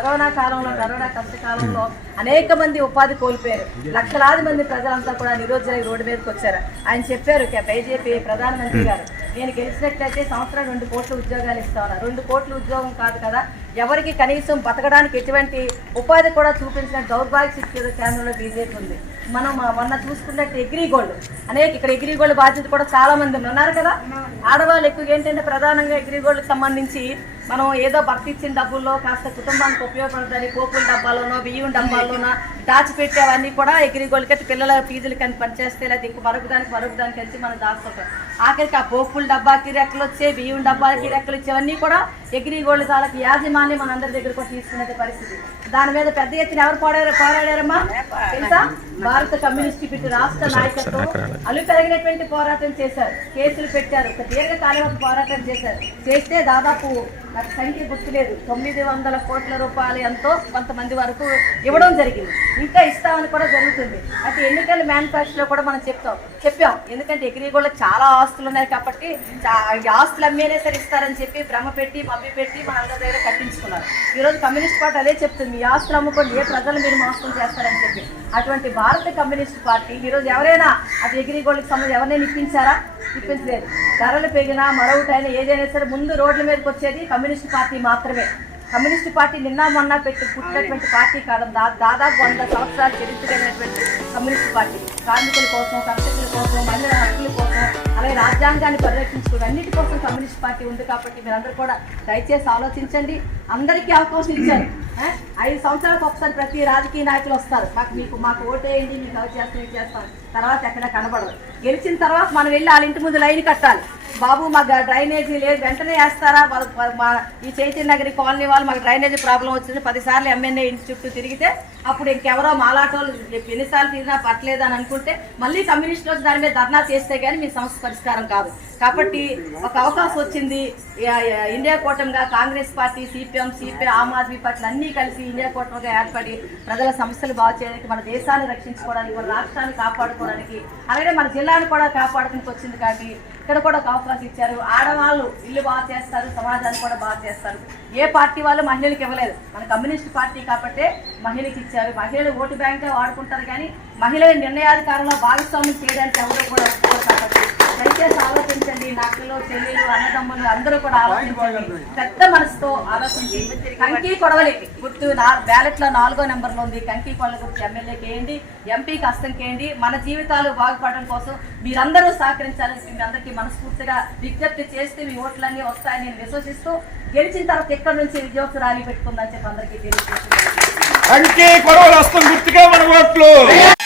Corona కష్టకాలంలో అనేక మంది ఉపాధి కోల్పోయారు. లక్షలాది మంది ప్రజలంతా కూడా నిరుద్యోగ రోడ్డు మీదకి వచ్చారు. ఆయన చెప్పారు, బీజేపీ ప్రధానమంత్రి గారు, నేను గెలిచినట్లయితే సంవత్సరం 2 కోట్ల ఉద్యోగాలు ఇస్తాను. 2 కోట్ల ఉద్యోగం కాదు కదా, ఎవరికి కనీసం బతకడానికి ఎటువంటి ఉపాధి కూడా చూపించిన దౌర్భాగ్య స్థితి కేంద్రంలో బీజేపీ ఉంది. మనం మొన్న చూసుకున్నట్టు అగ్రిగోల్డ్ ఇక్కడ అగ్రిగోల్డ్ బాధ్యత కూడా చాలా మంది ఉన్నారు కదా. ఆడవాళ్ళు ఎక్కువగా ఏంటంటే ప్రధానంగా అగ్రిగోల్డ్కి సంబంధించి మనం ఏదో భక్తి ఇచ్చిన డబ్బుల్లో కాస్త కుటుంబానికి ఉపయోగపడుతుంది పోపుల డబ్బాలోనో బియ్యం డబ్బాల్లోనో దాచిపెట్టేవన్నీ కూడా అగ్రిగోల్డ్కి అయితే పిల్లల ఫీజులు కానీ పనిచేస్తే లేదా ఇంకో మరొకదానికి కలిసి మనం దాచుకుంటాం. ఆఖరికి ఆ పోపుల డబ్బాకి రెక్కలు వచ్చే బియ్యం డబ్బాకి రెక్కలు ఇచ్చేవన్నీ కూడా అగ్రిగోల్డ్ తాలూకు యాజమాన్యం మనందరి దగ్గర కూడా తీసుకునే పరిస్థితి. దాని మీద పెద్ద ఎత్తున ఎవరు పోరాడారమ్మా తెలుసా? భారత కమ్యూనిస్ట్ పార్టీ రాష్ట్ర నాయకత్వం అలుపెరగినటువంటి పోరాటం చేశారు, కేసులు పెట్టారు, ఒక దీర్ఘకాలిక పోరాటం చేస్తే దాదాపు నాకు సంఖ్య గుర్తులేదు 900 కోట్ల రూపాయలు ఎంతో కొంతమంది వరకు ఇవ్వడం జరిగింది. ఇంకా ఇస్తామని కూడా జరుగుతుంది. అయితే ఎన్నికల మేనిఫెస్టోలో కూడా మనం చెప్పాం. ఎందుకంటే అగ్రిగోల్డ్కి చాలా ఆస్తులు ఉన్నాయి కాబట్టి ఆస్తులు అమ్మేనే సరే ఇస్తారని చెప్పి భ్రమ పెట్టి మభ్య పెట్టి మనందరి దగ్గర కట్టించుకున్నారు. ఈరోజు కమ్యూనిస్ట్ పార్టీ అదే చెప్తుంది, మీ ఆస్తులు అమ్ముకొని ఏ ప్రజలు మీరు మోసం చేస్తారని చెప్పి. అటువంటి భారత కమ్యూనిస్ట్ పార్టీ ఈరోజు ఎవరైనా అది అగ్రిగోల్డ్కి సంబంధించి ఎవరైనా ఇప్పించలేదు. ధరలు పెరిగినా మరొకటైనా ఏదైనా సరే ముందు రోడ్ల మీదకి వచ్చేది కమ్యూనిస్ట్ పార్టీ మాత్రమే. కమ్యూనిస్ట్ పార్టీ నిన్న మొన్న పుట్టినటువంటి పార్టీ కాదు, దాదాపు 100 సంవత్సరాలు చరిత్ర కలిగినటువంటి కమ్యూనిస్ట్ పార్టీ. కార్మికుల కోసం, కర్షకుల కోసం, మహిళల హక్కుల కోసం, అలాగే రాజ్యాంగాన్ని పరిరక్షించుకుని అన్నిటి కోసం కమ్యూనిస్ట్ పార్టీ ఉంది. కాబట్టి మీరందరూ కూడా దయచేసి ఆలోచించండి. అందరికీ అవకాశం ఇచ్చారు. 5 సంవత్సరాలకు ఒకసారి ప్రతి రాజకీయ నాయకులు వస్తారు, మాకు ఓటేయండి, మీకు అవి చేస్తాం, తర్వాత ఎక్కడ కనబడదు. గెలిచిన తర్వాత మనం వెళ్ళి వాళ్ళ ఇంటి ముందు లైన్ కట్టాలి. బాబు మాకు డ్రైనేజీ లేదు, వెంటనే వేస్తారా? ఈ చైతన్య నగరి కాలనీ వాళ్ళు మాకు డ్రైనేజీ ప్రాబ్లం వచ్చింది 10 సార్లు ఎమ్మెల్యే ఇంటి చుట్టూ తిరిగితే అప్పుడు ఇంకెవరో మాలాటోళ్ళు ఎన్నిసార్లు తిరిగినా పట్టలేదు అని అనుకుంటే మళ్ళీ కమ్యూనిస్టులు వచ్చి దాని మీద ధర్నా చేస్తే కానీ మీ సమస్య పరిష్కారం కాదు. కాబట్టి ఒక అవకాశం వచ్చింది. ఇండియా కూటమిగా కాంగ్రెస్ పార్టీ, సిపిఎం, ఆమ్ ఆద్మీ పార్టీలు అన్నీ కలిసి ఇండియా కూటమిగా ఏర్పడి ప్రజల సమస్యలు బాగు చేయడానికి, మన దేశాన్ని రక్షించుకోవడానికి, మన రాష్ట్రాన్ని కాపాడుకోవడానికి, అలాగే మన జిల్లాను కూడా కాపాడుకోవడానికి వచ్చింది. కాబట్టి ఇక్కడ కూడా ఒక అవకాశం ఇచ్చారు. ఆడవాళ్ళు ఇల్లు బాగా చేస్తారు, సమాజాన్ని కూడా బాగా చేస్తారు. ఏ పార్టీ వాళ్ళు మహిళలకు ఇవ్వలేదు, మన కమ్యూనిస్ట్ పార్టీ కాబట్టి మహిళకి ఇచ్చారు. మహిళలు ఓటు బ్యాంక్గా వాడుకుంటారు కానీ మహిళల నిర్ణయాధికారంలో భాగస్వామ్యం చేయడానికి ఎవరో కూడా ఒప్పుకోరు. కాబట్టి దయచేసి ఆలోచించండి. నాకులు, చెల్లెలు, అన్నదమ్ములు అందరూ కూడా ఆలోచించండి, పెద్ద మనసుతో ఆలోచించి కంకి కొడవలి గుర్తు బ్యాలెట్లో 4వ నెంబర్లో ఉంది. కంకి కొడవలి గుర్తు ఎమ్మెల్యేకి వేయండి, ఎంపీకి హస్తంకి వేయండి. మన జీవితాలు బాగుపడడం కోసం మీరందరూ సహకరించాలని మీ అందరికీ మనస్ఫూర్తిగా విజ్ఞప్తి చేస్తే మీ ఓట్లన్నీ వస్తాయని నేను విశ్వసిస్తూ గెలిచిన తర్వాత ఎక్కడి నుంచి విజయోత్సవ ర్యాలీ పెట్టుకుందని చెప్పి అందరికీ తెలియజేస్తున్నాను.